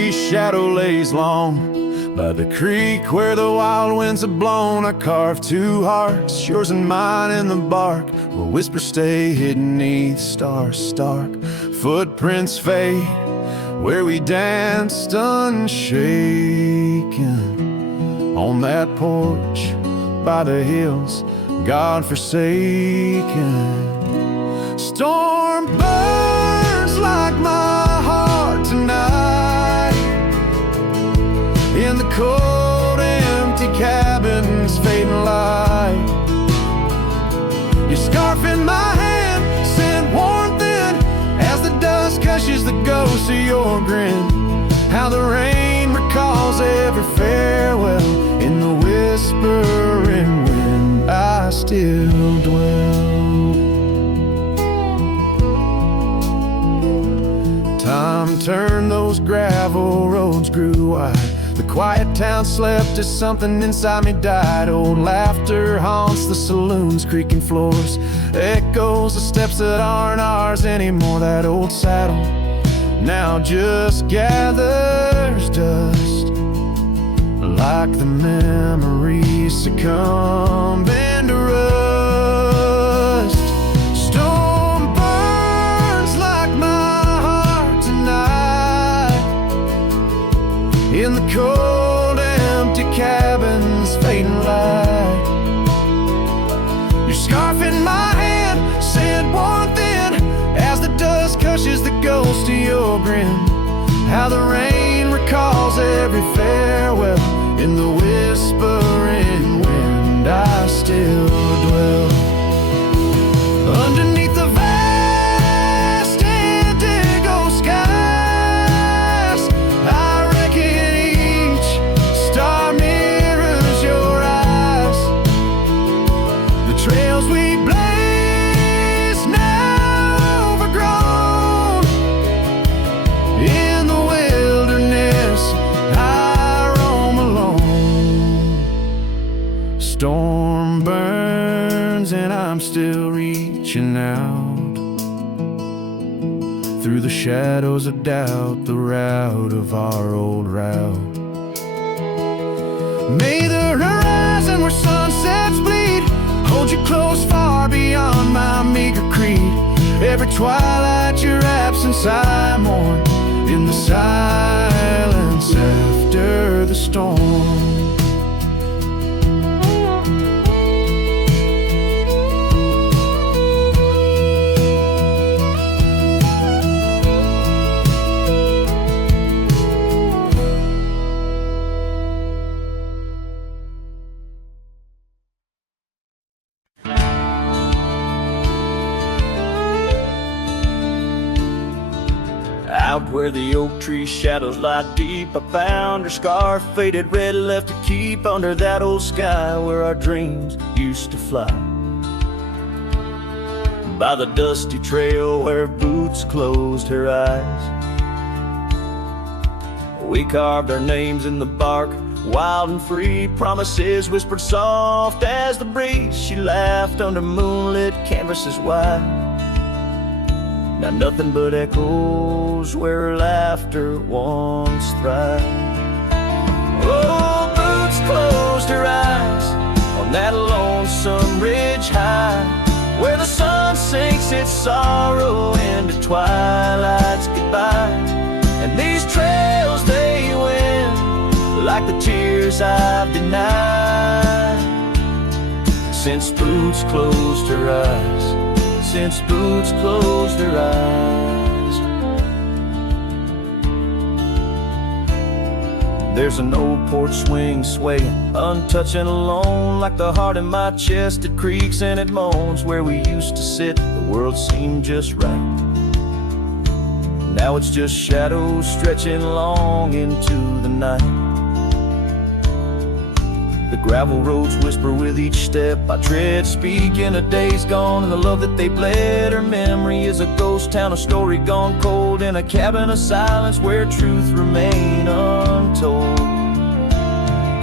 tree's shadow lays long by the creek where the wild winds have blown. I carved two hearts, yours and mine, in the bark where whispers stay hidden neath stars stark. Footprints fade where we danced unshaken on that porch by the hills, God-forsaken. Storm burns like my heart tonight in the cold, empty cabin's fading light. Your scarf in my hand sent warmth in as the dust cushions the ghost of your grin. How the rain recalls every farewell in the whispering wind. I still dwell. Time turned, those gravel roads grew wide. The quiet town slept as something inside me died. Old laughter haunts the saloons, creaking floors, echoes the steps that aren't ours anymore. That old saddle now just gathers dust, like the memories succumbing to rust. Storm burns like my heart tonight in the cold, empty cabin's fading light. Your scarf in my hand sent warmth in as the dust cushions the ghost of your grin. How the rain recalls every farewell in the whispering wind. I still dwell underneath the vast indigo skies. I reckon each star mirrors your eyes. The trails we blaze now overgrown. In the wilderness I roam alone. Storm burns and I'm still reaching out through the shadows of doubt, the route of our old route. May the horizon where sunsets bleed hold you close far beyond my meager creed. Every twilight your absence I mourn in the silence after the storm. Out where the oak tree shadows lie deep, I found her scarf, faded red, left to keep under that old sky where our dreams used to fly. By the dusty trail where boots closed her eyes, we carved our names in the bark, wild and free, promises whispered soft as the breeze. She laughed under moonlit canvases wide. Now nothing but echoes where her laughter once thrived. Oh, boots closed her eyes on that lonesome ridge high, where the sun sinks its sorrow into twilight's goodbye. And these trails they win like the tears I've denied, since boots closed her eyes. Since boots closed her eyes. There's an old porch swing swaying, untouched and alone, like the heart in my chest. It creaks and it moans. Where we used to sit, the world seemed just right. Now it's just shadows stretching long into the night. The gravel roads whisper with each step I tread, speaking of days gone and the love that they bled. Her memory is a ghost town, a story gone cold, in a cabin of silence where truth remain untold.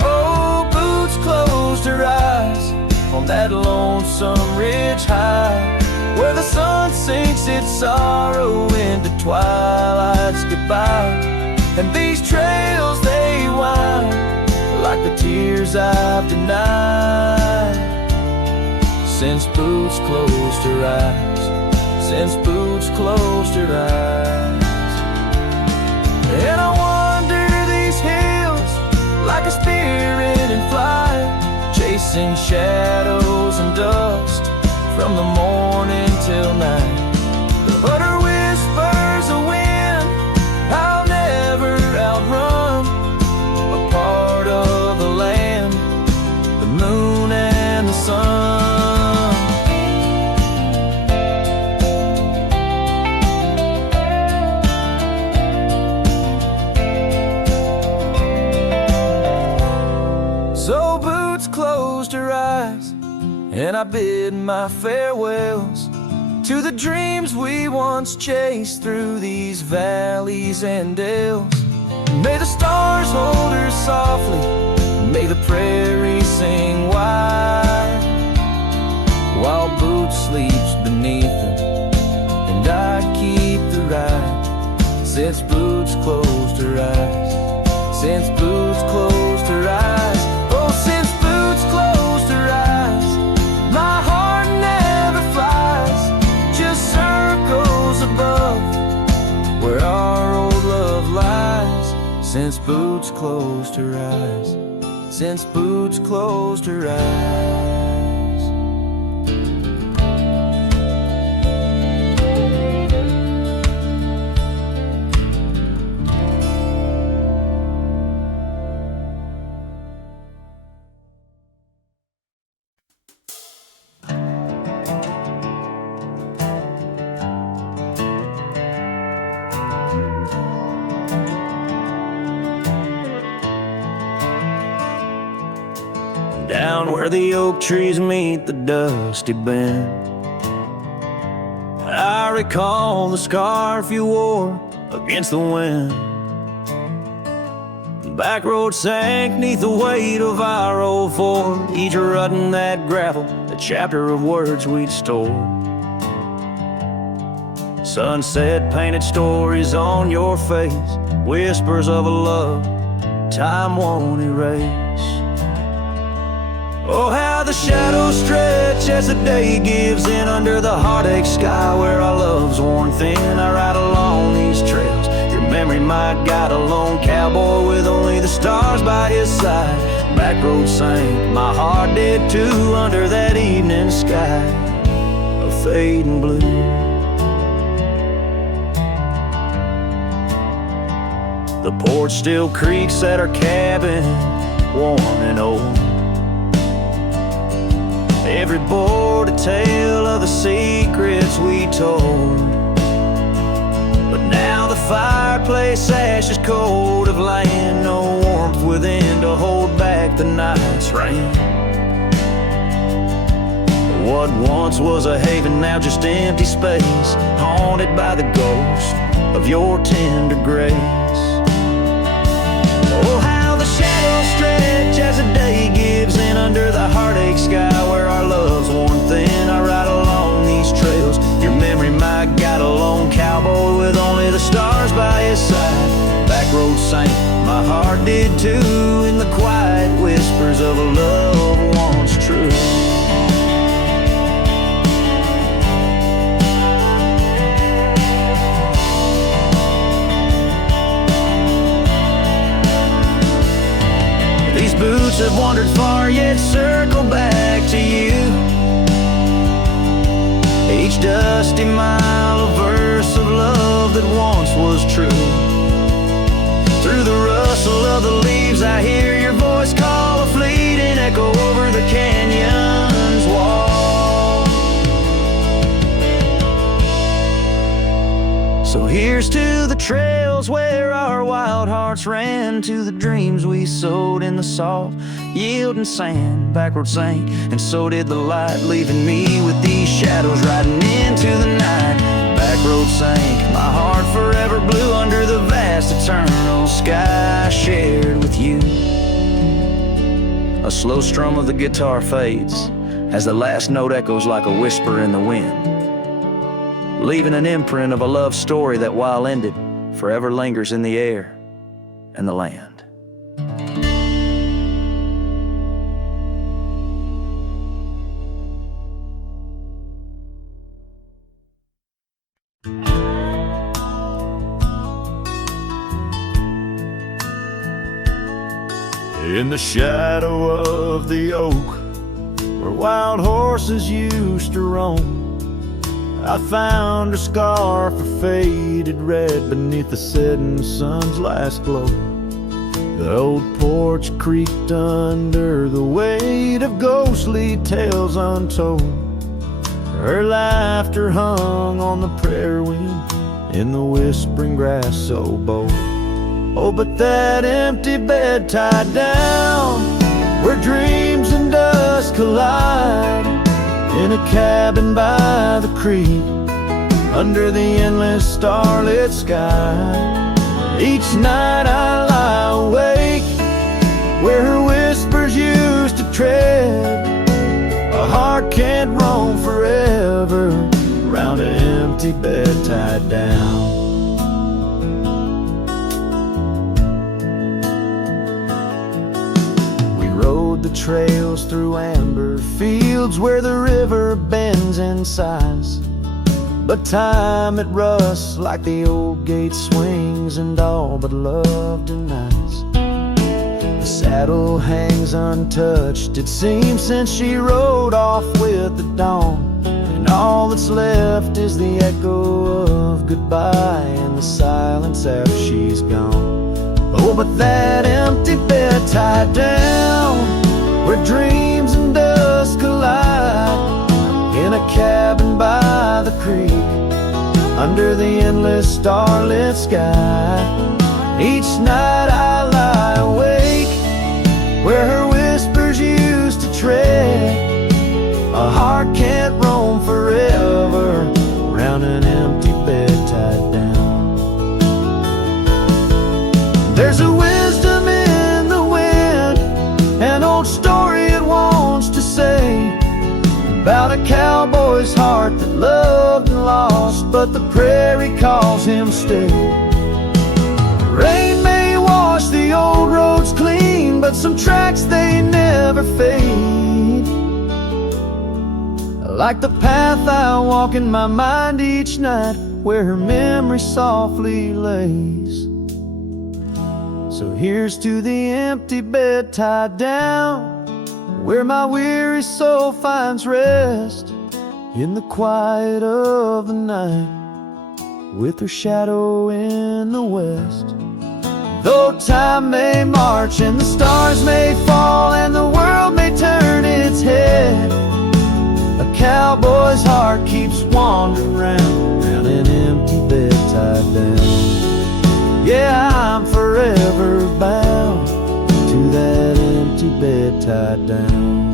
Oh, boots closed her eyes on that lonesome ridge high, where the sun sinks its sorrow into twilight's goodbye. And these trails, they wind like the tears I've denied. Since boots closed her eyes, since boots closed her eyes. And I wander these hills like a spirit in flight, chasing shadows and dust from the morning till night. But her whispers of wind I'll never outrun, a part of the land, the moon and the sun. So Boots closed her eyes, and I bid my farewells to the dreams we once chased through these valleys and dales. May the stars hold her softly, may the prairie sing wide, while Boots sleeps beneath them, and I keep the ride. Since Boots closed her eyes, since Boots closed her eyes, oh, since Boots closed her eyes, my heart never flies, just circles above where our old love lies. Since Boots closed her eyes, since Boots closed her eyes. Down where the oak trees meet the dusty bend, I recall the scarf you wore against the wind. The back road sank neath the weight of our old Ford, each rutting that gravel, a chapter of words we'd stored. Sunset painted stories on your face, whispers of a love time won't erase. Oh, how the shadows stretch as the day gives in under the heartache sky where our love's worn thin. I ride along these trails, your memory my guide, a lone cowboy with only the stars by his side. Back road sank, my heart did too, under that evening sky of fading blue. The porch still creaks at our cabin, warm and old. Every board a tale of the secrets we told. But now the fireplace ash is cold of land, no warmth within to hold back the night's rain. What once was a haven, now just empty space, haunted by the ghost of your tender grace. Oh, how the shadows stretch as the day gives in under the heartache sky where our love's worn thin. I ride along these trails, your memory my guide, a lone cowboy with only the stars by his side. Back road sank, my heart did too, in the quiet whispers of a love once true. These boots have wandered far, yet circle back to you. Each dusty mile, a verse of love that once was true. Through the rustle of the leaves, I hear your voice call, a fleeting echo over the canyon's wall. So here's to the trails where our wild hearts ran, to the dreams we sowed in the soft yielding sand. Backward sank, and so did the light, leaving me with these shadows riding into the night. Back road sank, my heart forever blue under the vast eternal sky shared with you. A slow strum of the guitar fades as the last note echoes like a whisper in the wind, leaving an imprint of a love story that, while ended, forever lingers in the air. and the land. In the shadow of the oak, where wild horses used to roam, I found a scarf of faded red beneath the setting sun's last glow. The old porch creaked under the weight of ghostly tales untold. Her laughter hung on the prairie wind in the whispering grass so bold. Oh, but that empty bed tied down, where dreams and dust collide, in a cabin by the creek, under the endless starlit sky. Each night I lie awake, where her whispers used to tread. A heart can't roam forever, round an empty bed tied down. The trails through amber fields where the river bends and sighs, but time it rusts like the old gate swings, and all but love denies. The saddle hangs untouched, it seems, since she rode off with the dawn, and all that's left is the echo of goodbye and the silence after she's gone. Oh, but that empty bed tied down, where dreams and dust collide, in a cabin by the creek, under the endless starlit sky. Each night I lie awake, where her whispers used to tread. A heart can't roam forever, round an empty bed tied down. There's a wisdom in the wind, an old story it wants to say, about a cowboy's heart that loved and lost, but the prairie calls him stay. Rain may wash the old roads clean, but some tracks they never fade, like the path I walk in my mind each night, where her memory softly lays. So here's to the empty bed tied down, where my weary soul finds rest, in the quiet of the night, with her shadow in the west. Though time may march and the stars may fall and the world may turn its head, a cowboy's heart keeps wandering round an empty bed tied down. Yeah, I'm forever bound to that empty bed tied down.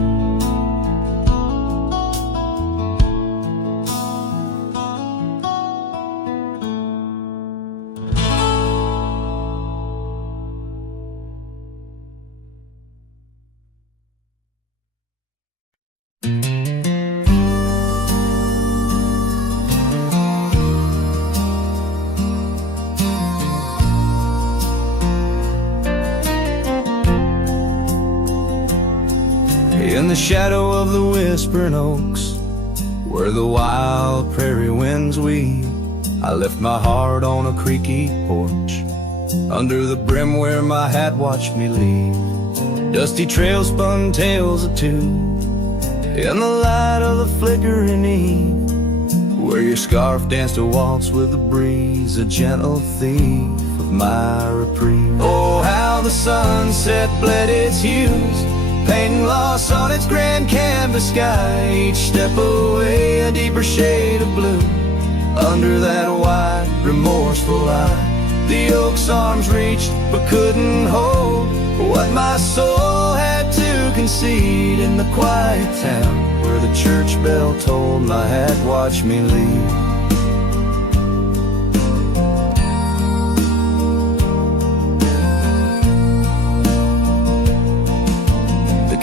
In the shadow of the whispering oaks, where the wild prairie winds weave, I left my heart on a creaky porch, under the brim where my hat watched me leave. Dusty trails spun tales of two, in the light of the flickering eve, where your scarf danced a waltz with the breeze, a gentle thief of my reprieve. Oh, how the sunset bled its hues, painting loss on its grand canvas sky. Each step away a deeper shade of blue, under that wide, remorseful eye. The oak's arms reached but couldn't hold what my soul had to concede, in the quiet town where the church bell tolled, my hat watched me leave.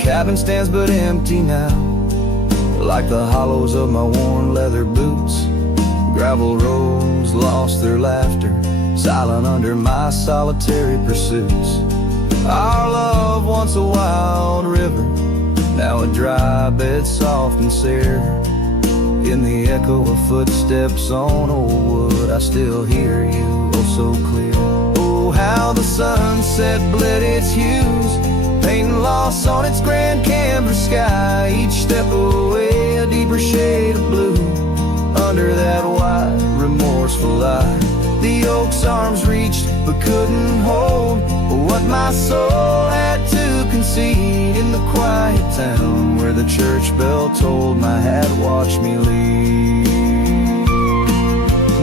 Cabin stands but empty now, like the hollows of my worn leather boots. Gravel roads lost their laughter, silent under my solitary pursuits. Our love, once a wild river, now a dry bed soft and sere. In the echo of footsteps on old wood, I still hear you, oh so clear. Oh, how the sunset bled its hues, painting loss on its grand canvas sky. Each step away, a deeper shade of blue, under that wide, remorseful light. The oak's arms reached, but couldn't hold what my soul had to concede. In the quiet town where the church bell tolled, my hat watched me leave.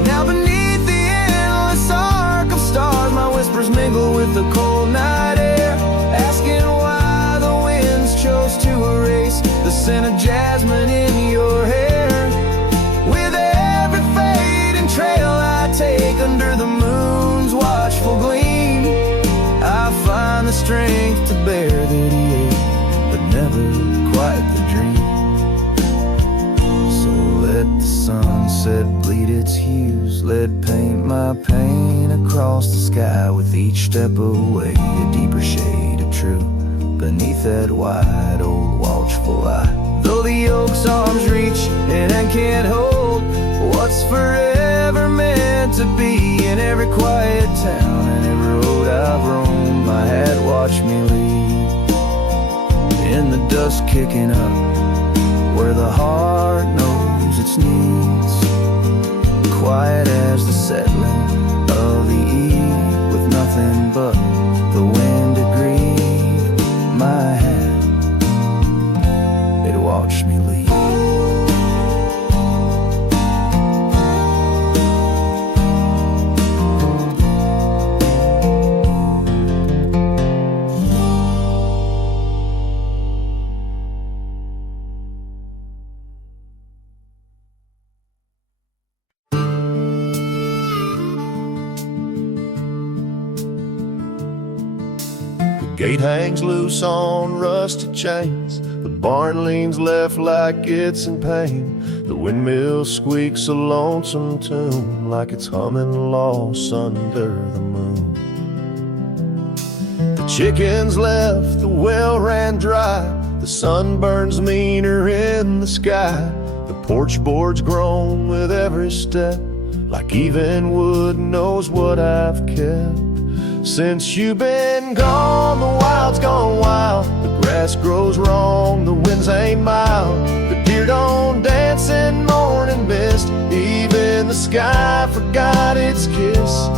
Now beneath the endless arc of stars, my whispers mingle with the cold night air, asking why the winds chose to erase the scent of jasmine in your hair. With every fading trail I take under the moon's watchful gleam, I find the strength to bear that he ate, but never quite the dream. So let the sunset bleed its hues, let paint my pain across the sky. With each step away, a deeper shade of true, beneath that wide old watchful eye. Though the oak's arms reach and can't hold what's forever meant to be, in every quiet town and every road I've roamed, my hat watched me leave. In the dust kicking up, where the heart knows its needs, quiet as the settling of the eve, with nothing but the wind to grieve, my hat, it watched me leave. Gate hangs loose on rusted chains, the barn leans left like it's in pain. The windmill squeaks a lonesome tune, like it's humming lost under the moon. The chickens left, the well ran dry, the sun burns meaner in the sky. The porch board's grown with every step, like even wood knows what I've kept. Since you've been gone, the wild's gone wild. The grass grows wrong, the winds ain't mild. The deer don't dance in morning mist, even the sky forgot its kiss.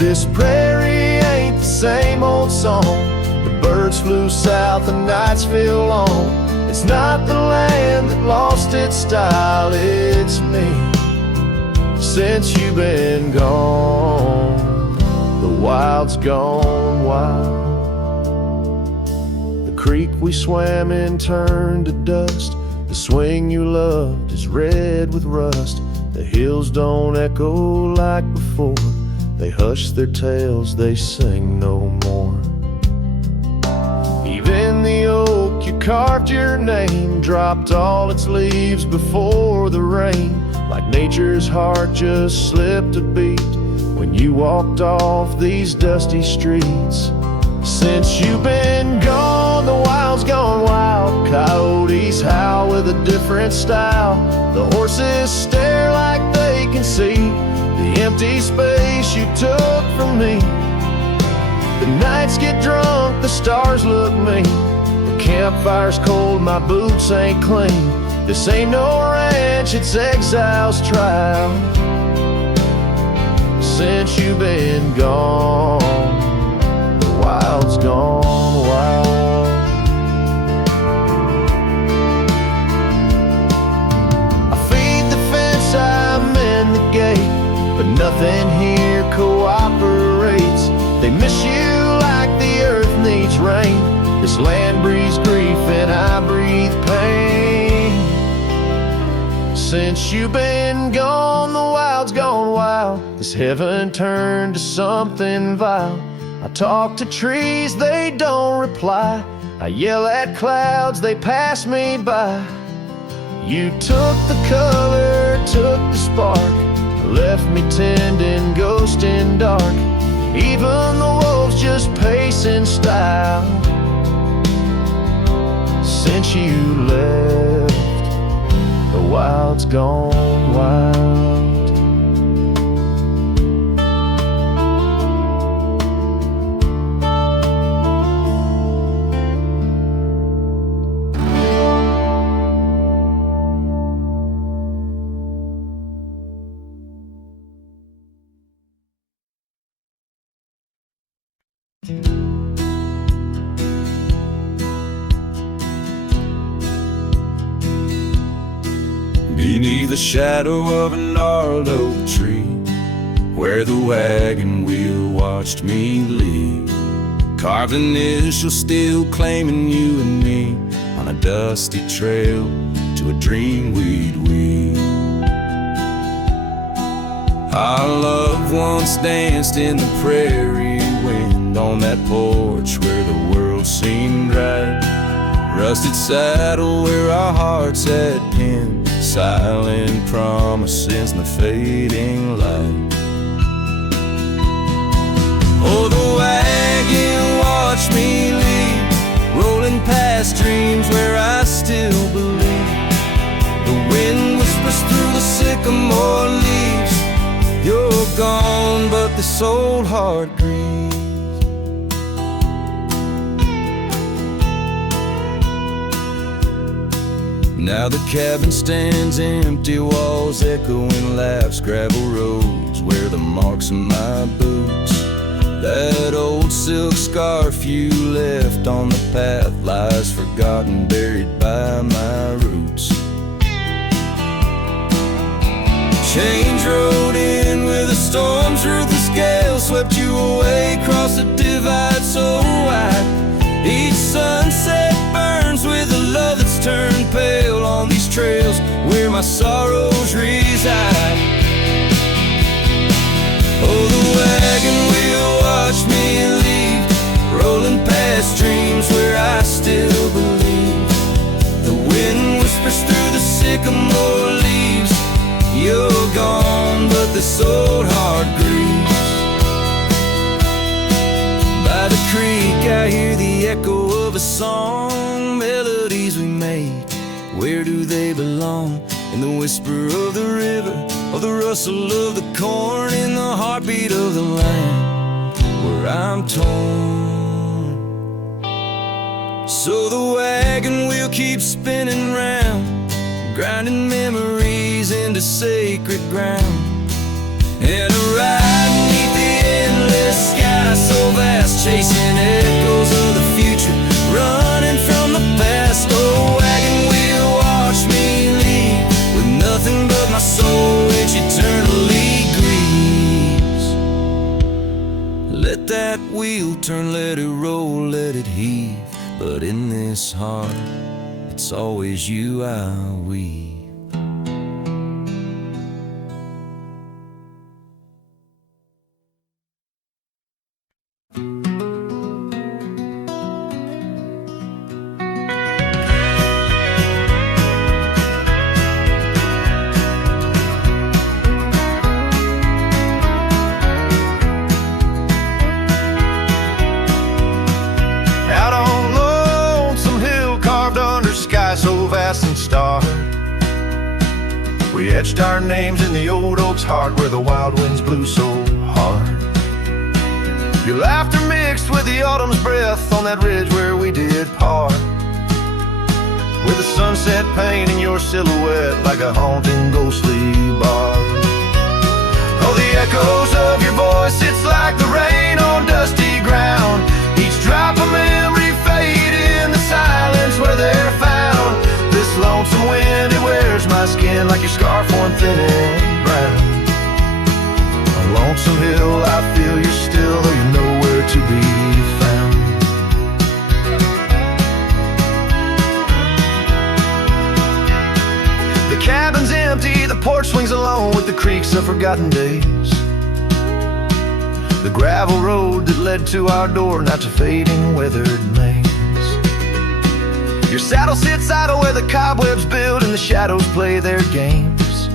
This prairie ain't the same old song. The birds flew south, the nights feel long. It's not the land that lost its style, it's me. Since you've been gone, the wild's gone wild. The creek we swam in turned to dust. The swing you loved is red with rust. The hills don't echo like before. They hush their tales, they sing no more. Even the oak you carved your name dropped all its leaves before the rain. Like nature's heart just slipped a beat when you walked off these dusty streets. Since you've been gone, the wild's gone wild. Coyotes howl with a different style. The horses stare like they can see the empty space you took from me. The nights get drunk, the stars look mean. The campfire's cold, my boots ain't clean. This ain't no ranch, it's exile's trial. Since you've been gone, the wild's gone wild. I feed the fence, I mend the gate, but nothing here cooperates. They miss you like the earth needs rain. This land breathes grief and I breathe pain. Since you've been gone, the wild's gone wild. This heaven turned to something vile. I talk to trees, they don't reply. I yell at clouds, they pass me by. You took the color, took the spark, left me tending ghost in dark. Even the wolves just pace in style. Since you left, the wild's gone wild. Beneath the shadow of a gnarled oak tree, where the wagon wheel watched me leave, carved initials still claiming you and me, on a dusty trail to a dream we'd weave. Our loved ones danced in the prairie wind, on that porch where the world seemed right. Rusted saddle where our hearts had pinned, silent promises in the fading light. Oh, the wagon watched me leave, rolling past dreams where I still believe. The wind whispers through the sycamore leaves, you're gone, but this old heart grieves. Now the cabin stands empty, walls echoing laughs, gravel roads where the marks of my boots. That old silk scarf you left on the path lies forgotten, buried by my roots. Change rode in with the storm's ruthless gale, swept you away across the divide so wide. Each sunset burns with a love that's turned pale on these trails where my sorrows reside. Oh, the wagon wheel watched me leave, rolling past dreams where I still believe. The wind whispers through the sycamore leaves, you're gone, but this old heart grieves. By the creek I hear the echo of a song, melodies we made, where do they belong? In the whisper of the river, or the rustle of the corn, in the heartbeat of the land where I'm torn. So the wagon wheel keeps spinning round, grinding memories into sacred ground. And a ride beneath the endless sky so vast, chasing echoes of the future, running from the past. Oh, wagon wheel watch me leave, with nothing but my soul which eternally grieves. Let that wheel turn, let it roll, let it heave, but in this heart it's always you I weave. We etched our names in the old oak's heart where the wild winds blew so hard. Your laughter mixed with the autumn's breath on that ridge where we did part, with the sunset painting your silhouette like a haunting ghostly bar. Oh, the echoes of your voice, it's like the rain on dusty ground. Each drop of memory fade in the silence where they're found. This lonesome wind, it wears my skin like your scarf worn thin and brown. On Lonesome Hill, I feel you're still, though you're nowhere to be found. The cabin's empty, the porch swings alone with the creaks of forgotten days. The gravel road that led to our door, now to fading weathered maze. Your saddle sits idle where the cobwebs build and the shadows play their games.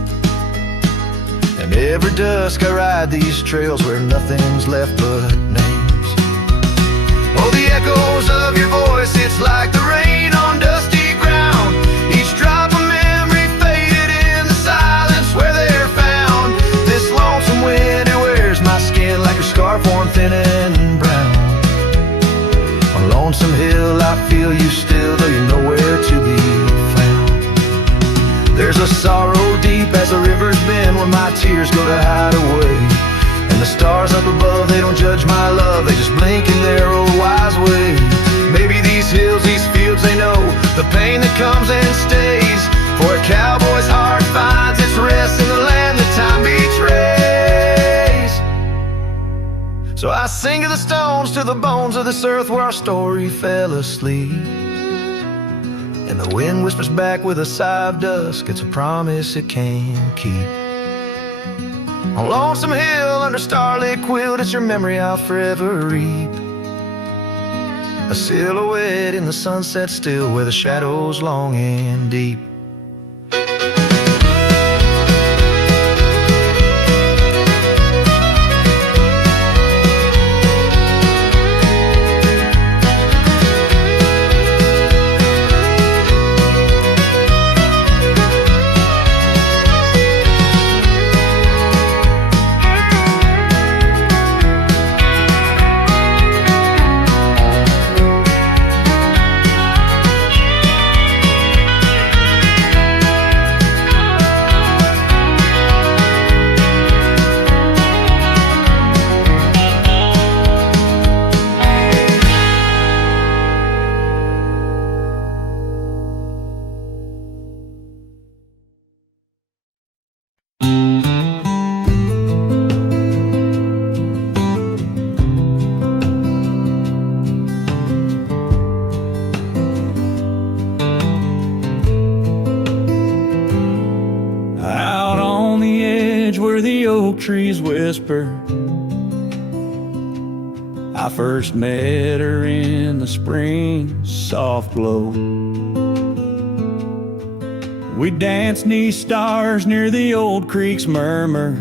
And Every dusk I ride these trails where nothing's left but names. Oh, the echoes of your voice, it's like the rain on dusty ground. Each drop of memory faded in the silence where they're found. This lonesome winter wears my skin like a scarf worn thin and brown. On Lonesome Hill I feel you still, though you're nowhere to be found. There's a sorrow deep as the river's bend where my tears go to hide away. And the stars up above, they don't judge my love, they just blink in their old wise way. Maybe these hills, these fields, they know the pain that comes and stays. For a cowboy's heart finds its rest in the land that time betrays. So I sing to the stones, to the bones of this earth where our story fell asleep. And the wind whispers back with a sigh of dusk, it's a promise it can't keep. On Lonesome Hill under starlit quilt, it's your memory I'll forever reap. A silhouette in the sunset still, where the shadows long and deep. Trees whisper. I first met her in the spring soft glow. We danced 'neath stars near the old creek's murmur,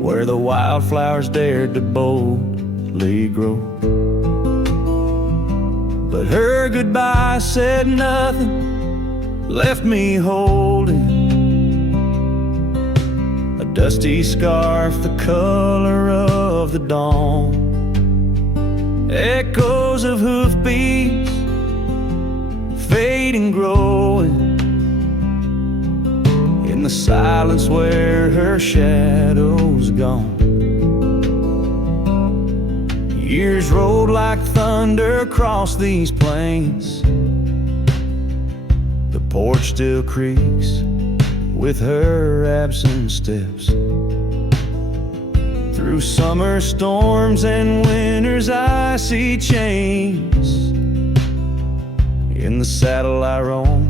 where the wildflowers dared to boldly grow. But her goodbye said nothing, left me holding dusty scarf, the color of the dawn. Echoes of hoofbeats, fading, growing in the silence where her shadow's gone. Years rolled like thunder across these plains. The porch still creaks with her absent steps. Through summer storms and winter's icy chains, in the saddle I roam,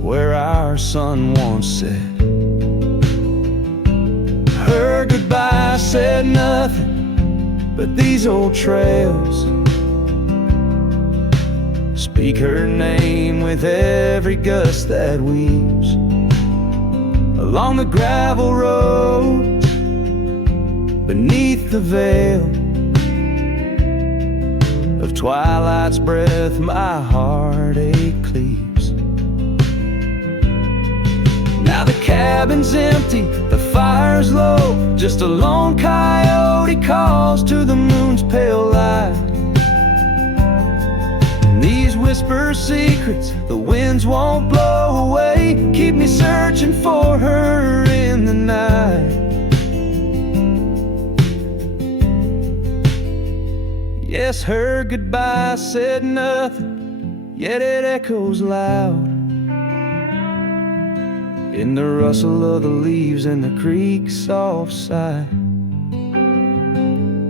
where our sun once set. Her goodbye said nothing, but these old trails speak her name with every gust that weaves along the gravel road, beneath the veil of twilight's breath, my heartache cleaves. Now the cabin's empty, the fire's low, just a lone coyote calls to the moon's pale light. And these whisper secrets the winds won't blow away, keep me searching for her in the night. Yes, her goodbye said nothing, yet it echoes loud in the rustle of the leaves and the creek's soft sigh.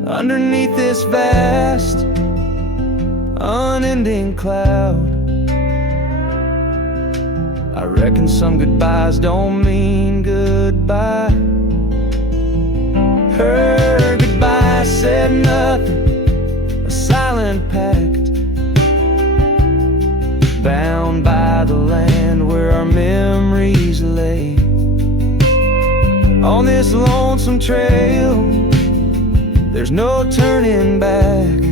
Underneath this vast, unending cloud, I reckon some goodbyes don't mean goodbye. Her goodbye said nothing, a silent pact, bound by the land where our memories lay. On this lonesome trail, there's no turning back.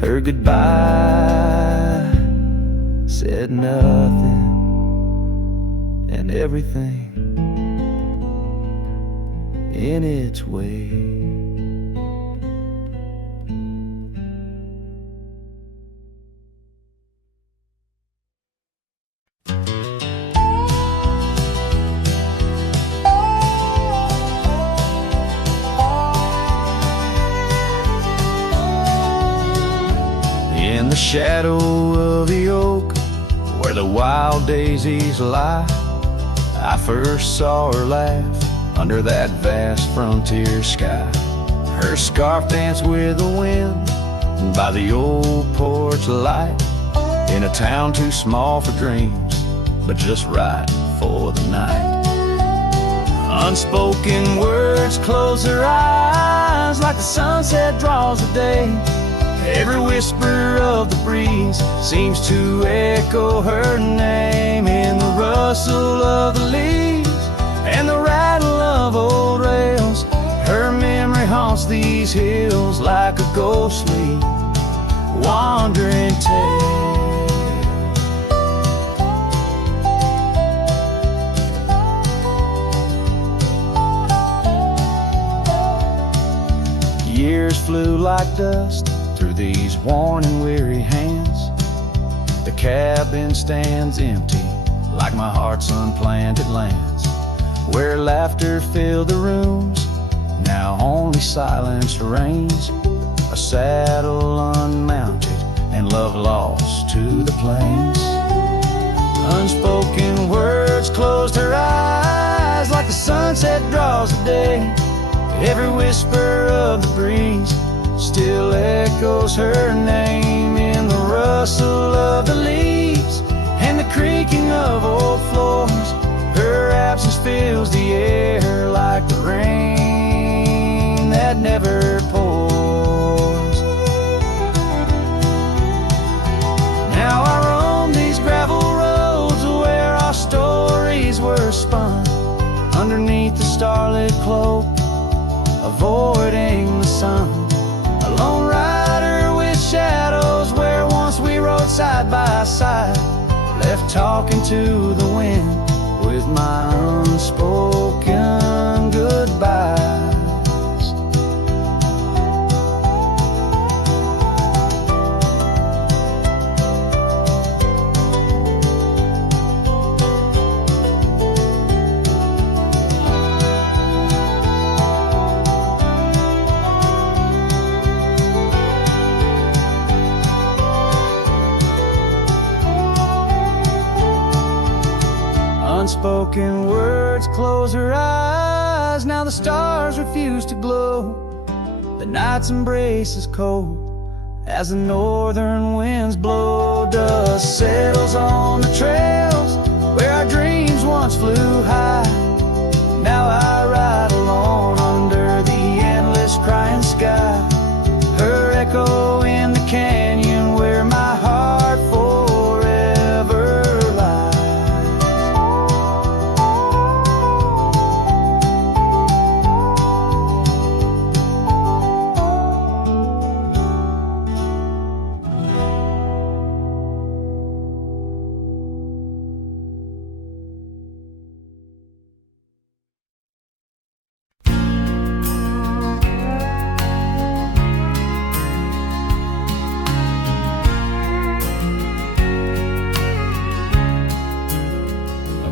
Her goodbye said nothing, and everything in its way. In the shadow of the oak, where the wild daisies lie, I first saw her laugh under that vast frontier sky. Her scarf danced with the wind by the old porch light, in a town too small for dreams, but just right for the night. Unspoken words close her eyes like the sunset draws the day. Every whisper of the breeze seems to echo her name. In the rustle of the leaves and the rattle of old rails, her memory haunts these hills like a ghostly wandering tale. Years flew like dust through these worn and weary hands. The cabin stands empty like my heart's unplanted lands, where laughter filled the rooms, now only silence reigns. A saddle unmounted and love lost to the plains. Unspoken words closed her eyes like the sunset draws the day. Every whisper of the breeze still echoes her name. In the rustle of the leaves and the creaking of old floors, her absence fills the air like the rain that never pours. Now I roam these gravel roads where our stories were spun, underneath the starlit cloak, avoiding the sun. A lone rider with shadows where once we rode side by side, left talking to the wind with my unspoken goodbyes. Unspoken words close her eyes, now the stars refuse to glow. The night's embrace is cold as the northern winds blow. Dust settles on the trails where our dreams once flew high. Now I ride alone under the endless crying sky. Her echo in the canyon where my heart forever lies.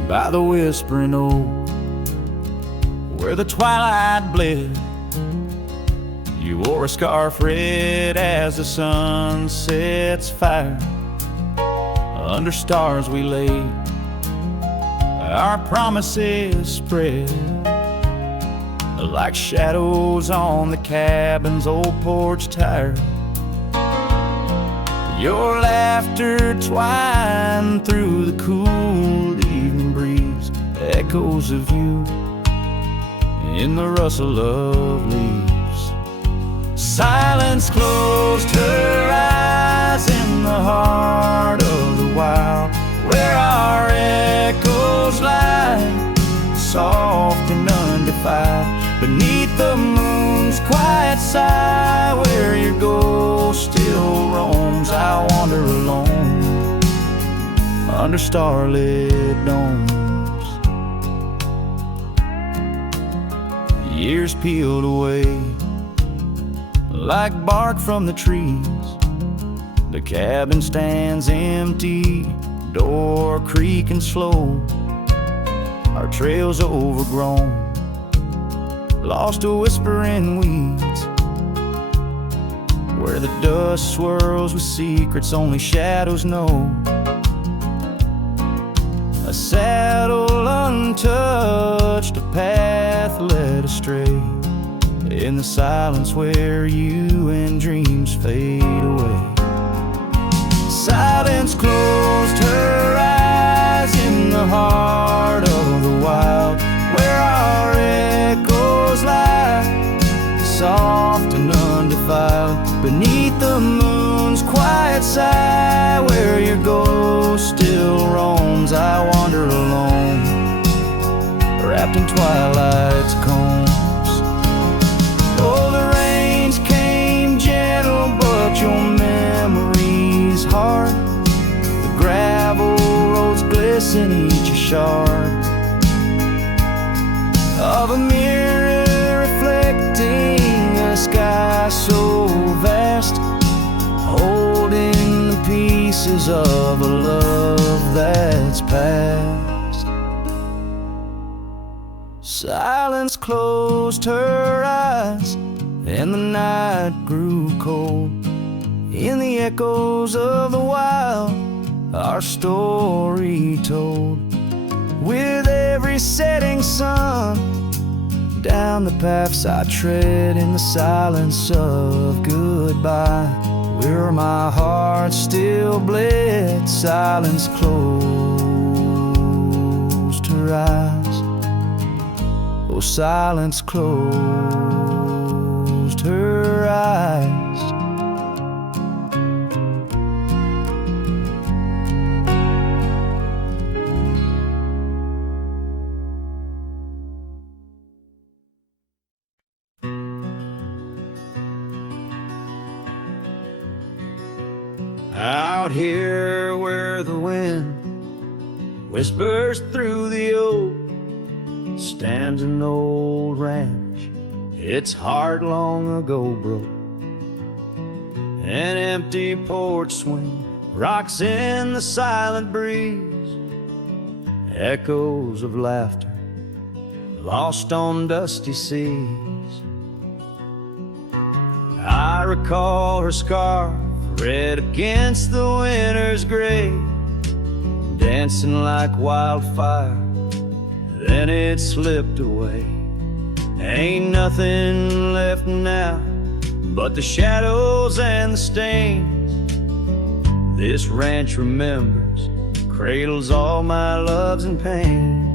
By the whispering oak, where the twilight bled, you wore a scarf red as the sun sets fire. Under stars we laid, our promises spread like shadows on the cabin's old porch tire. Your laughter twined through the cool evening breeze, echoes of you in the rustle of leaves. Silence closed her eyes in the heart of the wild, where our echoes lie, soft and undefiled. Beneath the moon's quiet sigh, where your ghost still roams, I wander alone under starlit domes. Years peeled away like bark from the trees. The cabin stands empty, door creaking slow. Our trails overgrown, lost to whispering weeds, where the dust swirls with secrets only shadows know. A saddle untouched, a path led astray, in the silence where you and dreams fade away. Silence closed her eyes in the heart of the wild, where our echoes lie, soft and undefiled. Beneath the moon's quiet sigh, where your ghost still roams, I wander alone, wrapped in twilight's combs. Oh, the rains came gentle, but your memory's hard. The gravel roads glisten, each a shard of a mirror reflecting a sky so vast, holding the pieces of a love that's past. Silence closed her eyes, and the night grew cold. In the echoes of the wild, our story told. With every setting sun, down the paths I tread in the silence of goodbye, where my heart still bled. Silence closed her eyes. Oh, silence closed her eyes. Out here where the wind whispers through the oak, stands an old ranch, its heart long ago broke. An empty porch swing rocks in the silent breeze, echoes of laughter lost on dusty seas. I recall her scarf red against the winter's gray, dancing like wildfire, then it slipped away. Ain't nothing left now but the shadows and the stains. This ranch remembers, cradles all my loves and pain.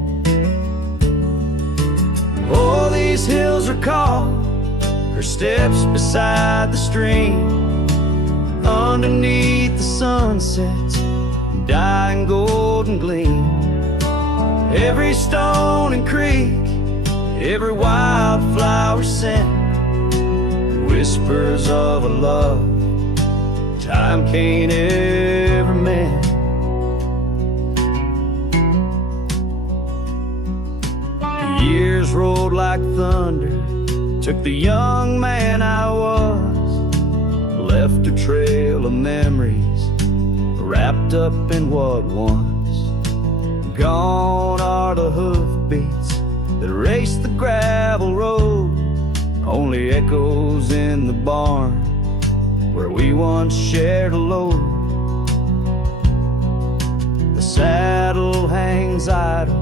Oh, these hills recall her steps beside the stream, underneath the sunset's dying golden gleam. Every stone and creek, every wildflower scent, whispers of a love time can't ever mend. Years rolled like thunder, took the young man I was, left a trail of memories wrapped up in what once. Gone are the hoofbeats that raced the gravel road, only echoes in the barn where we once shared a load. The saddle hangs idle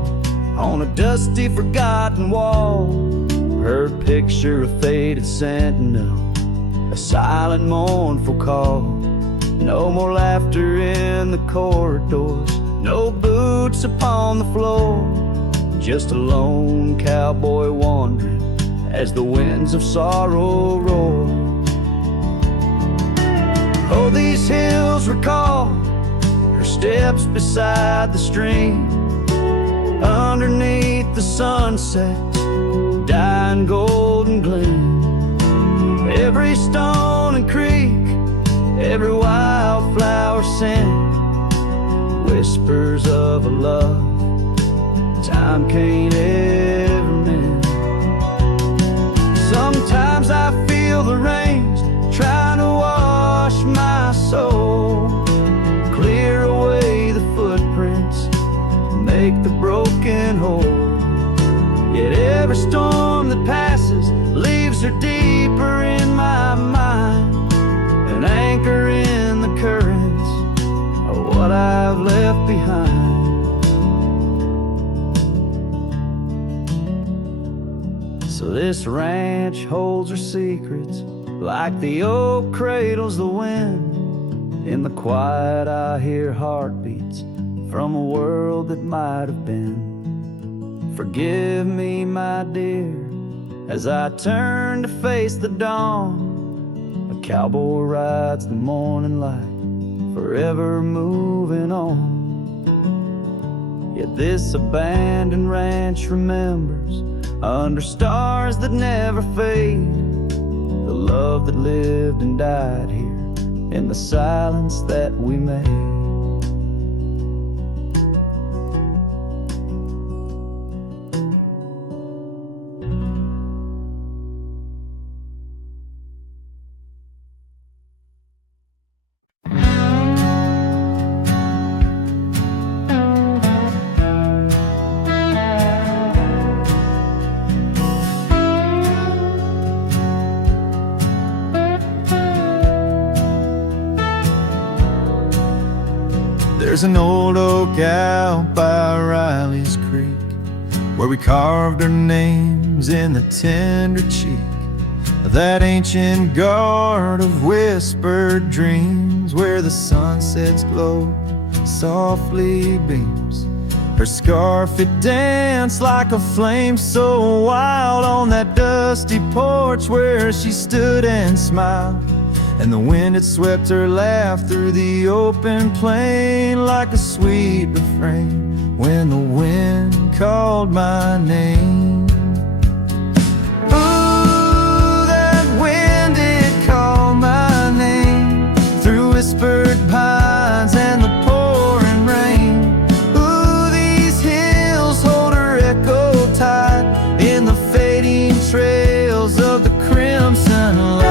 on a dusty forgotten wall, her picture a faded sentinel, a silent mournful call. No more laughter in the corridors, no boots upon the floor, just a lone cowboy wandering as the winds of sorrow roar. Oh, these hills recall her steps beside the stream, underneath the sunset, dying golden gleam. Every stone and creek, every wildflower sing whispers of a love time can't ever mend. Sometimes I feel the rains trying to wash my soul, clear away the footprints, make the broken whole. Yet every storm that passes leaves her deeper in my mind, an anchor in the currents of what I've left behind. So this ranch holds her secrets, like the oak cradles the wind. In the quiet I hear heartbeats from a world that might have been. Forgive me, my dear, as I turn to face the dawn. A cowboy rides the morning light, forever moving on. Yet this abandoned ranch remembers, under stars that never fade, the love that lived and died here in the silence that we made. There's an old oak out by Riley's Creek, where we carved our names in the tender cheek of that ancient guard of whispered dreams, where the sunset's glow softly beams. Her scarf, it danced like a flame so wild on that dusty porch where she stood and smiled. And the wind had swept her laugh through the open plain like a sweet refrain when the wind called my name. Ooh, that wind did call my name through whispered pines and the pouring rain. Ooh, these hills hold her echo tight in the fading trails of the crimson light.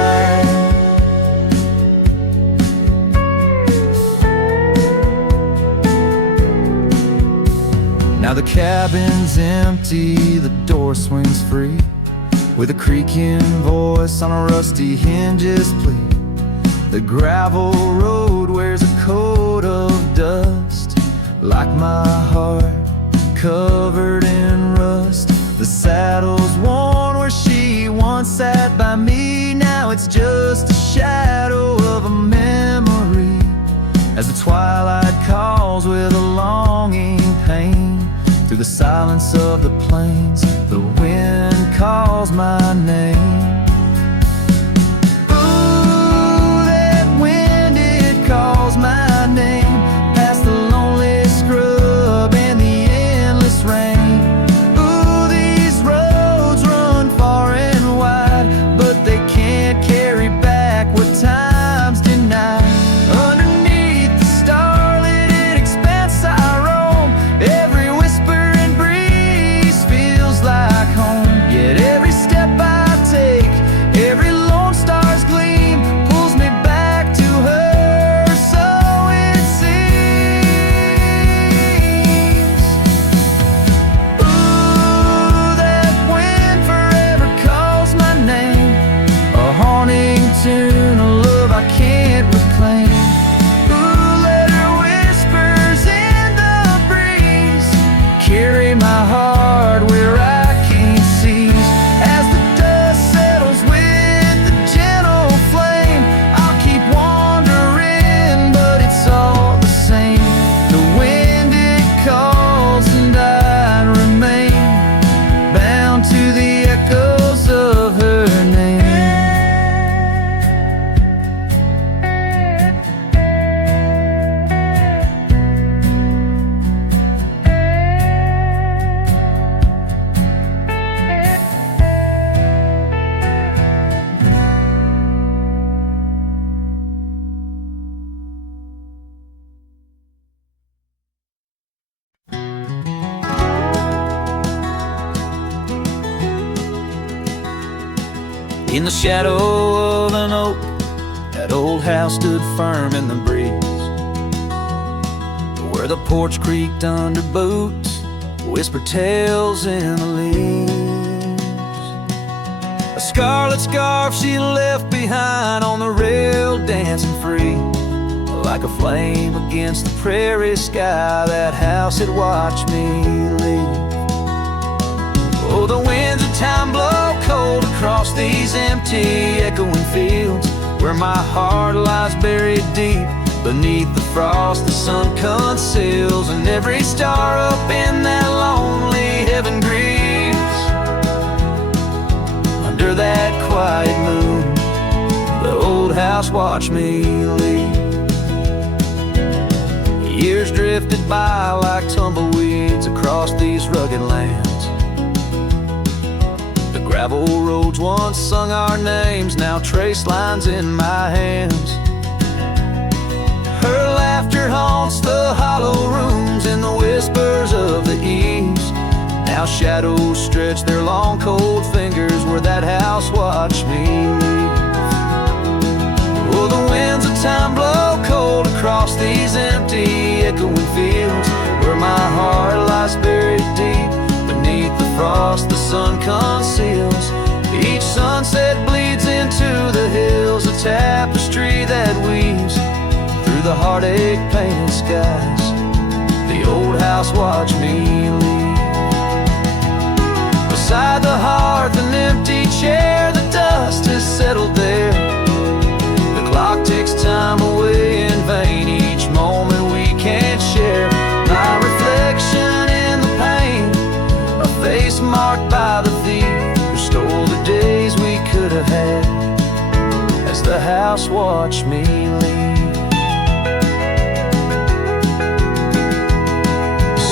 Now the cabin's empty, the door swings free, with a creaking voice on a rusty hinge's plea. The gravel road wears a coat of dust, like my heart, covered in rust. The saddle's worn where she once sat by me, now it's just a shadow of a memory, as the twilight calls with a longing pain. Through the silence of the plains, the wind calls my name. Ooh, that wind, it calls my name, past the lonely scrub and the endless rain. Ooh, these roads run far and wide, but they can't carry back what time's denied. Underneath the starlit expanse I roam, every like home. Yet every step I take In the shadow of an oak, that old house stood firm in the breeze, where the porch creaked under boots, whispered tales in the leaves. A scarlet scarf she left behind on the rail, dancing free, like a flame against the prairie sky. That house had watched me leave. Oh, the winds of time blow cold across these empty, echoing fields, where my heart lies buried deep beneath the frost the sun conceals, and every star up in that lonely heaven grieves. Under that quiet moon, the old house watched me leave. Years drifted by like tumbleweeds across these rugged lands. The gravel roads once sung our names, now trace lines in my hands. Her laughter haunts the hollow rooms and the whispers of the eaves. Now shadows stretch their long cold fingers where that house watched me leave. Oh, the winds of time blow cold across these empty, echoing fields, where my heart lies buried deep beneath the frost the sun conceals. Each sunset bleeds into the hills, a tapestry that weaves through the heartache-painted skies. The old house watched me leave. Beside the hearth, an empty chair, the dust has settled there. The clock ticks time away in vain, each moment we can't share. My reflection in the pain, a face marked by the thief who stole the days we could have had, as the house watched me leave.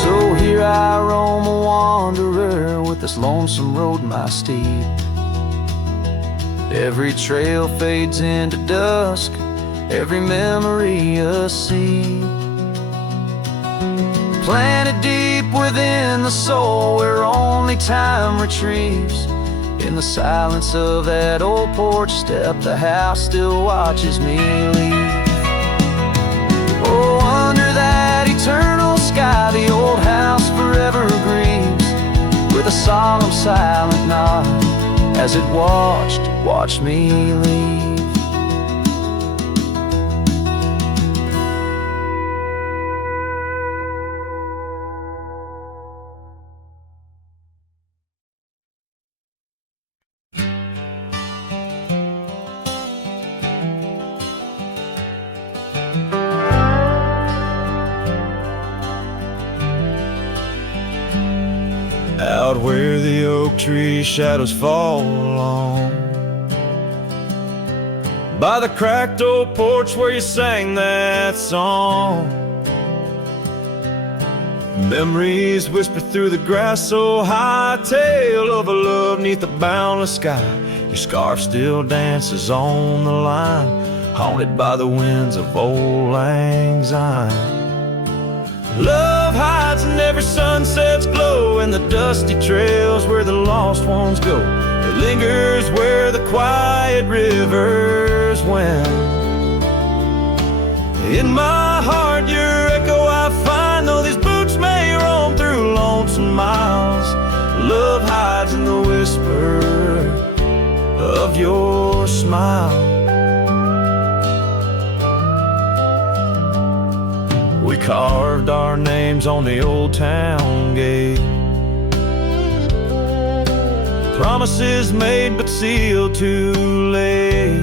So here I roam, a wanderer, with this lonesome road my steed. Every trail fades into dusk, every memory a seed, planted deep within the soul, where only time retrieves. In the silence of that old porch step, the house still watches me leave. Oh, under that eternal sky, the old house forever grieves, with a solemn silent nod, as it watched me leave. Out where the oak tree shadows fall along, by the cracked old porch where you sang that song, memories whisper through the grass so high, tale of a love neath the boundless sky. Your scarf still dances on the line, haunted by the winds of old lang syne. Love hides in every sunset's glow, in the dusty trails where the lost ones go. It lingers where the quiet rivers wend. In my heart your echo I find, though these boots may roam through lonesome miles. Love hides in the whisper of your smile. We carved our names on the old town gate, promises made but sealed too late.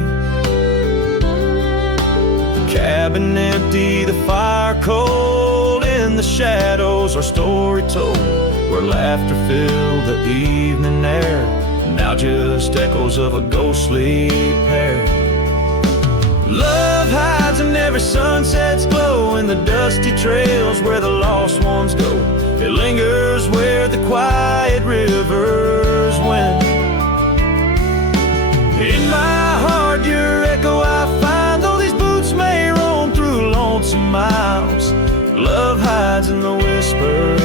The cabin empty, the fire cold, in the shadows our story told, where laughter filled the evening air, now just echoes of a ghostly pair. Love hides in every sunset's glow, in the dusty trails where the lost ones go. It lingers where the quiet rivers wend. In my heart your echo I find, though these boots may roam through lonesome miles. Love hides in the whisper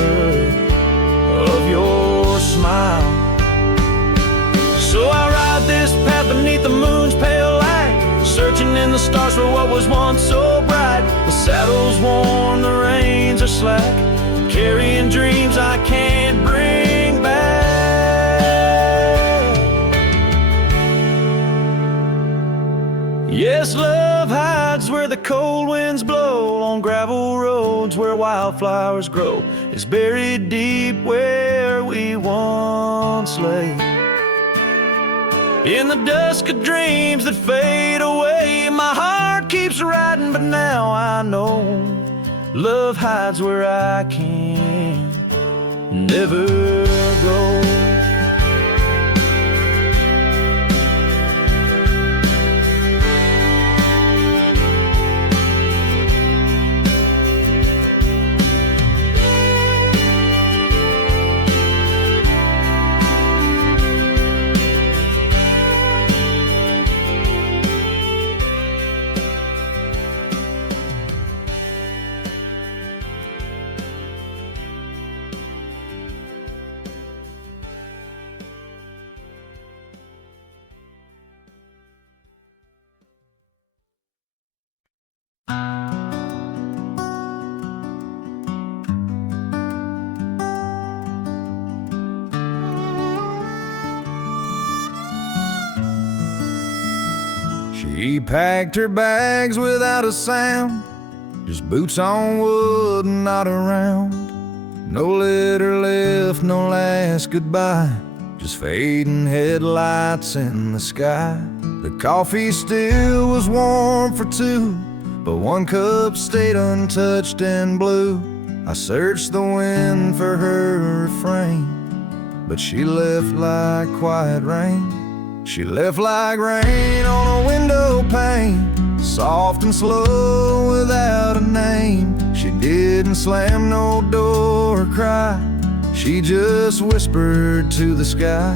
of your smile. So I ride this path beneath stars for what was once so bright. The saddle's worn, the reins are slack, carrying dreams I can't bring back. Yes, love hides where the cold winds blow, on gravel roads where wildflowers grow. It's buried deep where we once lay. In the dusk of dreams that fade away, my heart keeps riding, but now I know love hides where I can never go. She packed her bags without a sound, just boots on wood and not around. No letter left, no last goodbye, just fading headlights in the sky. The coffee still was warm for two, but one cup stayed untouched and blue. I searched the wind for her refrain, but she left like quiet rain. She left like rain on a window pane, soft and slow without a name. She didn't slam no door or cry, she just whispered to the sky.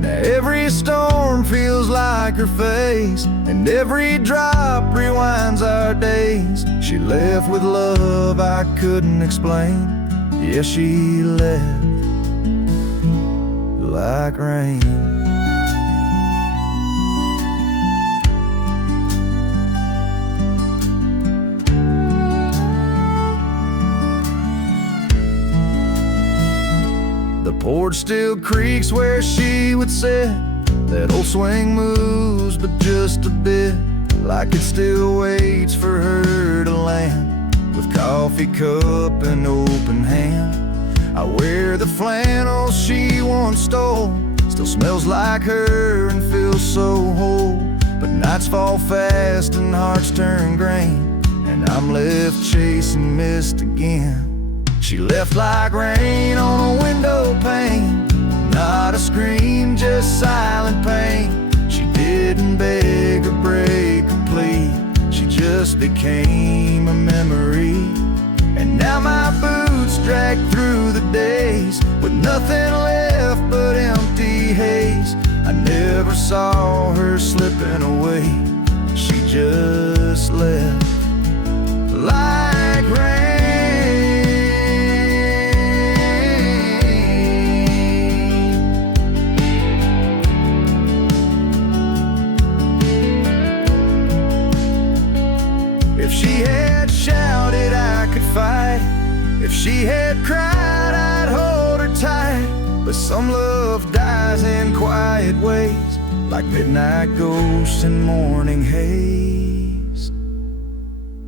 Now every storm feels like her face, and every drop rewinds our days. She left with love I couldn't explain. Yeah, she left like rain. The porch still creaks where she would sit. That old swing moves, but just a bit, like it still waits for her to land. With coffee cup and open hand, I wear the flannel she once stole. Still smells like her and feels so whole. But nights fall fast and hearts turn grain, and I'm left chasing mist again. She left like rain on a window pane, not a scream, just silent pain. She didn't beg or break or plead, she just became a memory. And now my boots drag through the days, with nothing left but empty haze. I never saw her slipping away, she just left like rain. If she had shouted, I could fight. If she had cried, I'd hold her tight. But some love dies in quiet ways, like midnight ghosts in morning haze.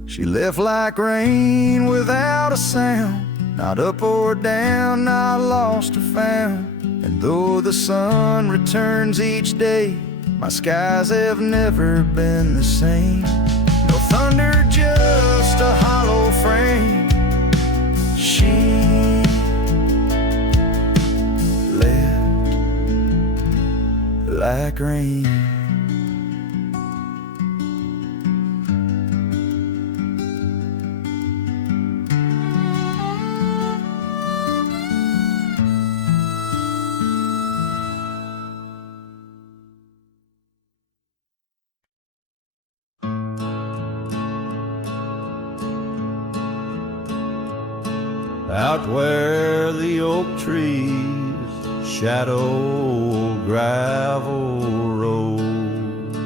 She left like rain without a sound, not up or down, not lost or found. And though the sun returns each day, my skies have never been the same. No thunder, just a hollow frame. She left like rain. Out where the oak trees shadow gravel roads,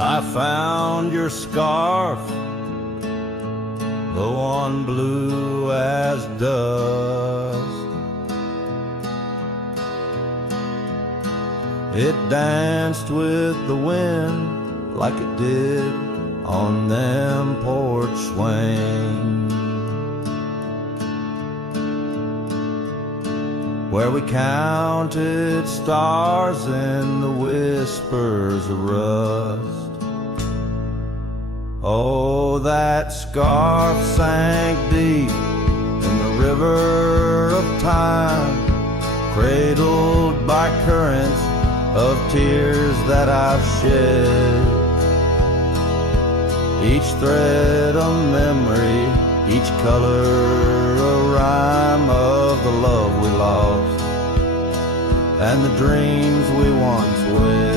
I found your scarf, the one blue as dust. It danced with the wind like it did on them porch swings, where we counted stars in the whispers of rust. Oh, that scarf sank deep in the river of time, cradled by currents of tears that I've shed. Each thread a memory, each color a rhyme of the love we lost and the dreams we once wed.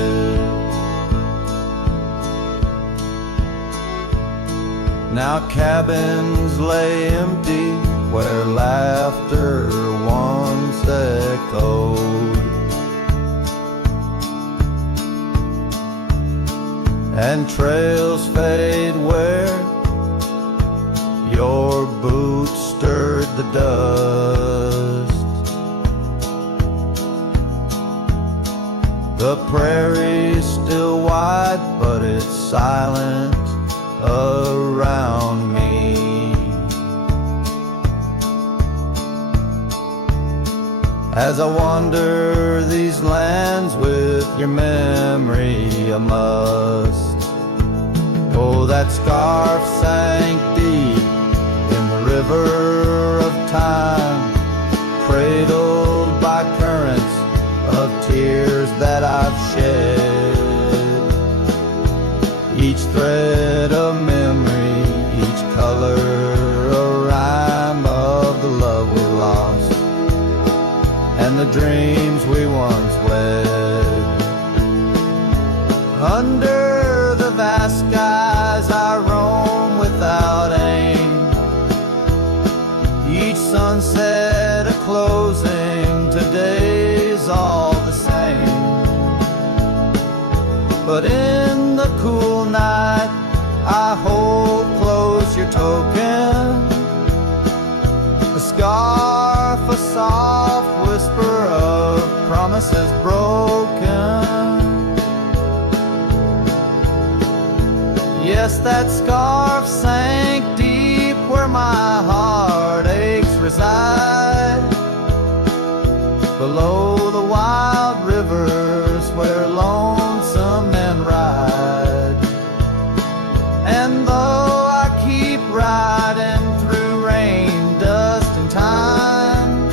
Now cabins lay empty where laughter once echoed, and trails fade where your boots stirred the dust. The prairie's still wide, but it's silent around me. As I wander these lands with your memory, I must. Oh, that scarf sank deep in the river of time, cradled by currents of tears that I've shed. Each thread a memory, each color a rhyme of the love we lost and the dreams we once wed. Under the vast skies I roam without aim, each sunset a closing, today's all the same. But in the cool night I hold close your token, a scarf, a soft whisper of promises broken. Yes, that scarf sank deep where my heartaches reside, below the wild rivers where lonesome men ride. And though I keep riding through rain, dust and time,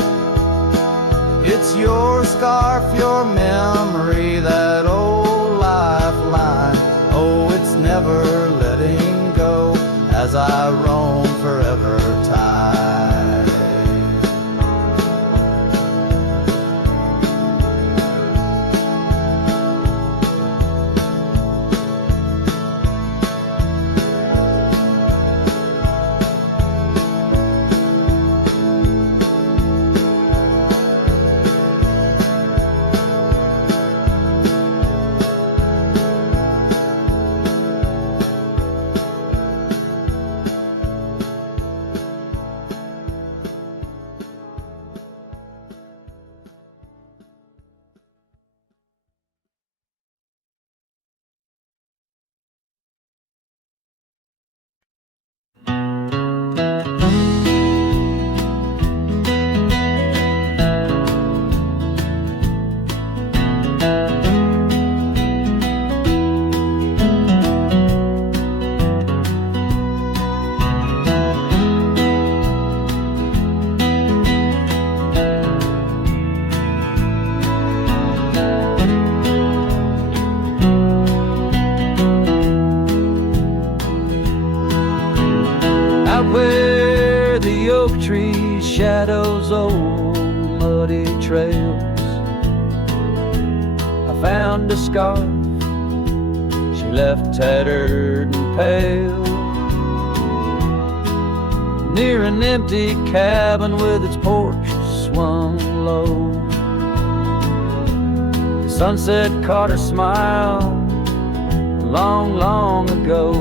it's your scarf, your memory, that old lifeline. Oh, it's never letting go as I roam forever tied. Where the oak trees shadows old muddy trails, I found a scarf she left tattered and pale, near an empty cabin with its porch swung low. The sunset caught her smile, long, long ago.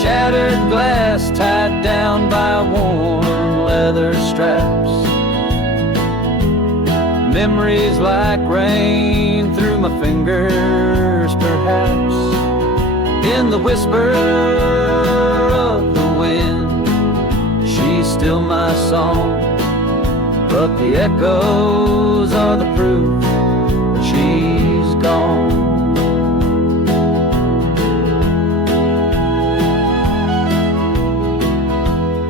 Shattered glass tied down by worn leather straps. Memories like rain through my fingers, perhaps. In the whisper of the wind, she's still my song. But the echoes are the proof that she's gone.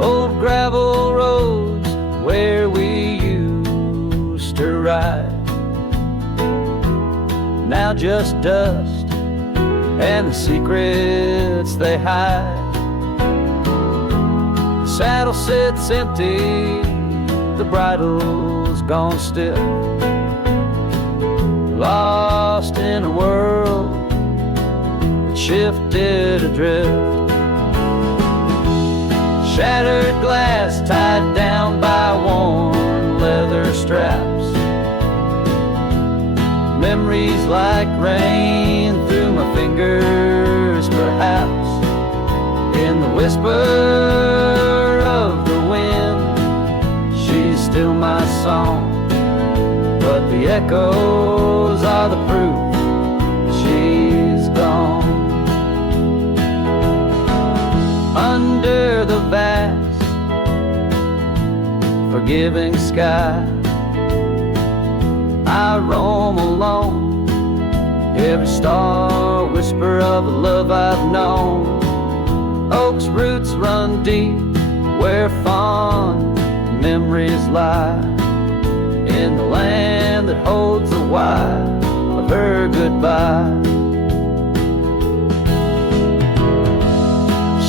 Old gravel roads where we used to ride, now just dust and the secrets they hide. The saddle sits empty, the bridle's gone still, lost in a world that shifted adrift. Shattered glass tied down by worn leather straps. Memories like rain through my fingers, perhaps. In the whisper of the wind, she's still my song. But the echoes are the proof she's gone. Under the vast, forgiving sky, I roam alone. Every star whisper of the love I've known. Oak's roots run deep where fond memories lie, in the land that holds the why of her goodbye.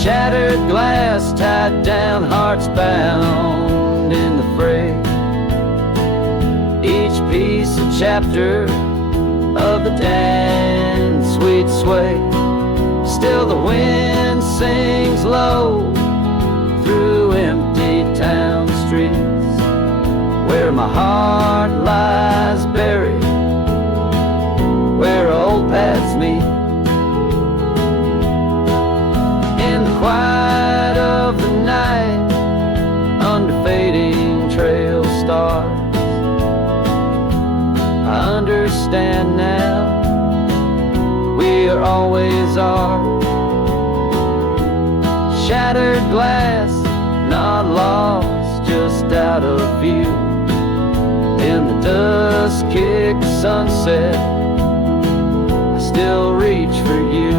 Shattered glass tied down, hearts bound in the fray. Each piece a chapter of the dance sweet sway. Still the wind sings low through empty town streets, where my heart lies buried, where old paths meet. In the quiet of the night, under fading trail stars, I understand now, we are always ours. Shattered glass, not lost, just out of view. In the dusk-kicked sunset, I still reach for you.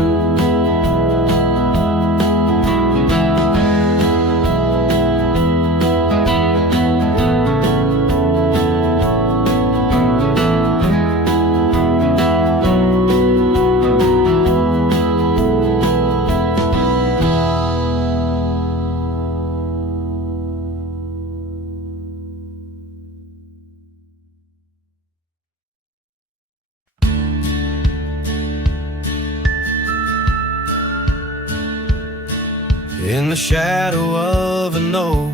In the shadow of an oak,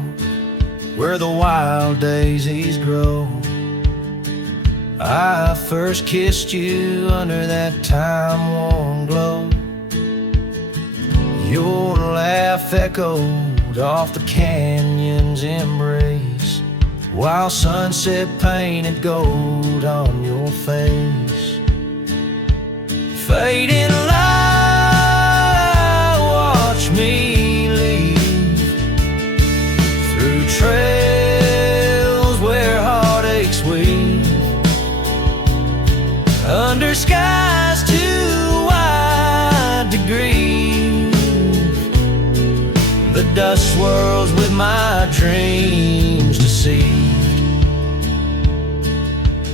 where the wild daisies grow, I first kissed you under that time-worn glow. Your laugh echoed off the canyon's embrace, while sunset painted gold on your face. Fading light, watch me trails where heartaches weave, under skies too wide to grieve. The dust swirls with my dreams deceived.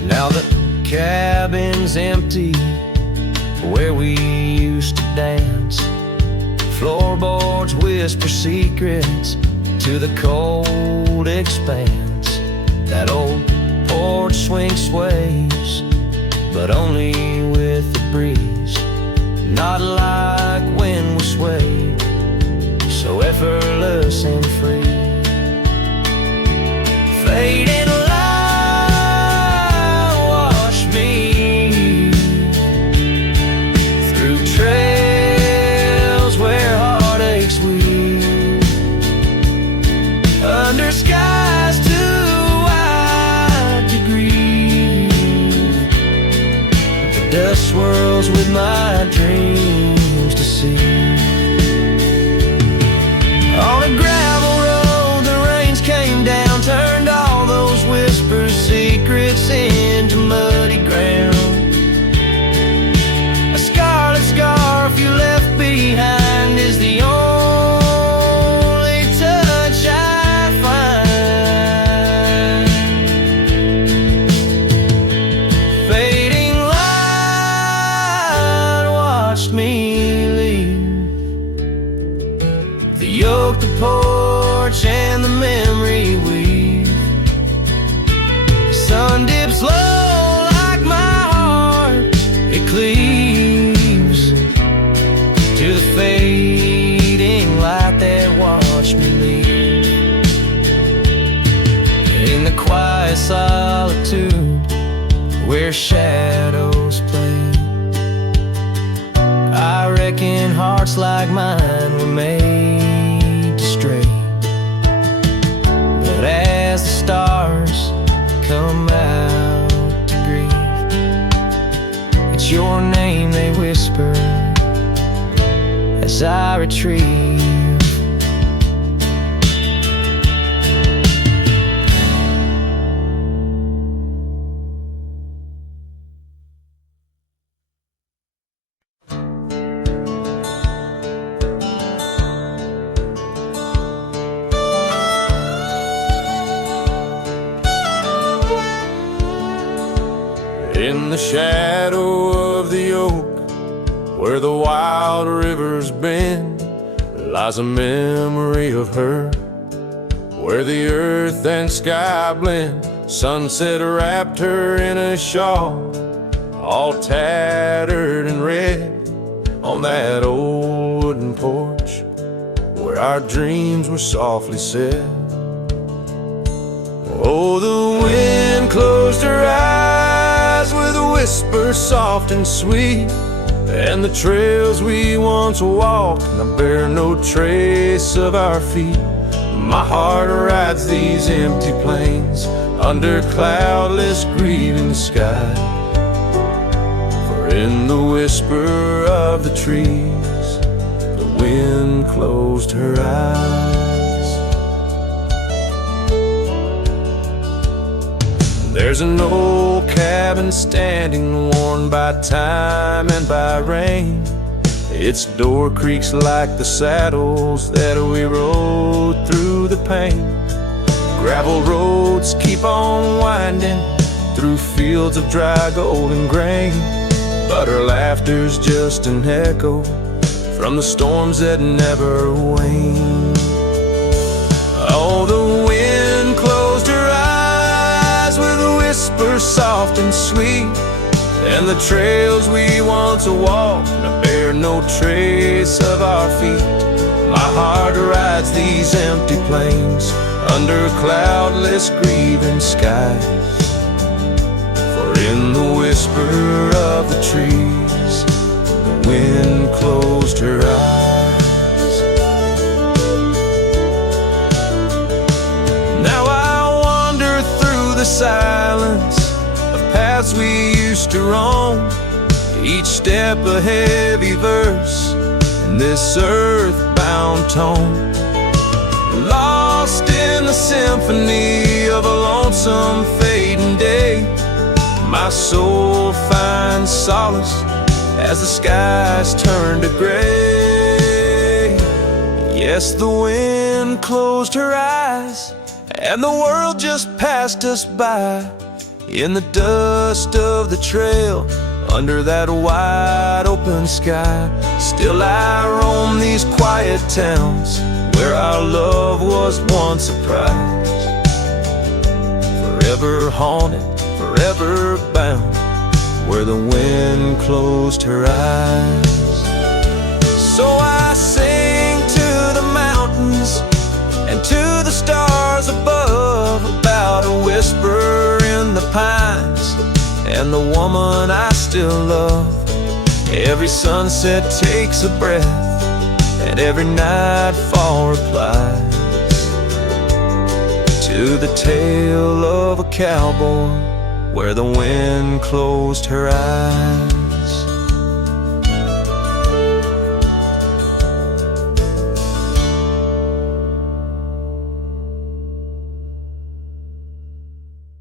Now the cabin's empty where we used to dance. Floorboards whisper secrets to the cold expanse. That old porch swing sways, but only with the breeze, not like when we swayed, so effortless and free. Fading light, wash me dust swirls with my dreams to see. On a gravel road, the rains came down, turned all those whispers, secrets into muddy ground. A scarlet scarf you left behind is the only touch I find. Fading light watched me leave, the yoke, the porch, and the memory weave. The sun dips low like my heart, it cleaves to the fading light that watched me leave. In the quiet solitude where shadows play, I reckon hearts like mine were made to stray. But as the stars come out to grieve, it's your name they whisper as I retrieve. In the shadow of the oak, where the wild rivers bend, lies a memory of her, where the earth and sky blend. Sunset wrapped her in a shawl, all tattered and red, on that old wooden porch where our dreams were softly said. Oh, the wind closed her eyes with a whisper soft and sweet, and the trails we once walked now bear no trace of our feet. My heart rides these empty plains under cloudless grieving sky, for in the whisper of the trees the wind closed her eyes. There's an old cabin standing, worn by time and by rain. Its door creaks like the saddles that we rode through the pain. Gravel roads keep on winding through fields of dry golden grain, but her laughter's just an echo from the storms that never wane. Oh, the wind closed her eyes with a whisper soft and sweet, and the trails we once walked now bear no trace of our feet. My heart rides these empty plains under cloudless grieving skies, for in the whisper of the trees the wind closed her eyes. Now I wander through the silence of paths we used to roam, each step a heavy verse in this earthbound tone. Lost in the symphony of a lonesome fading day, my soul finds solace as the skies turn to gray. Yes, the wind closed her eyes, and the world just passed us by. In the dust of the trail, under that wide open sky, still I roam these quiet towns where our love was once a prize. Forever haunted, forever bound, where the wind closed her eyes. So I sing to the mountains and to the stars above about a whisper in the pines and the woman I still love. Every sunset takes a breath, and every nightfall replies to the tale of a cowboy where the wind closed her eyes.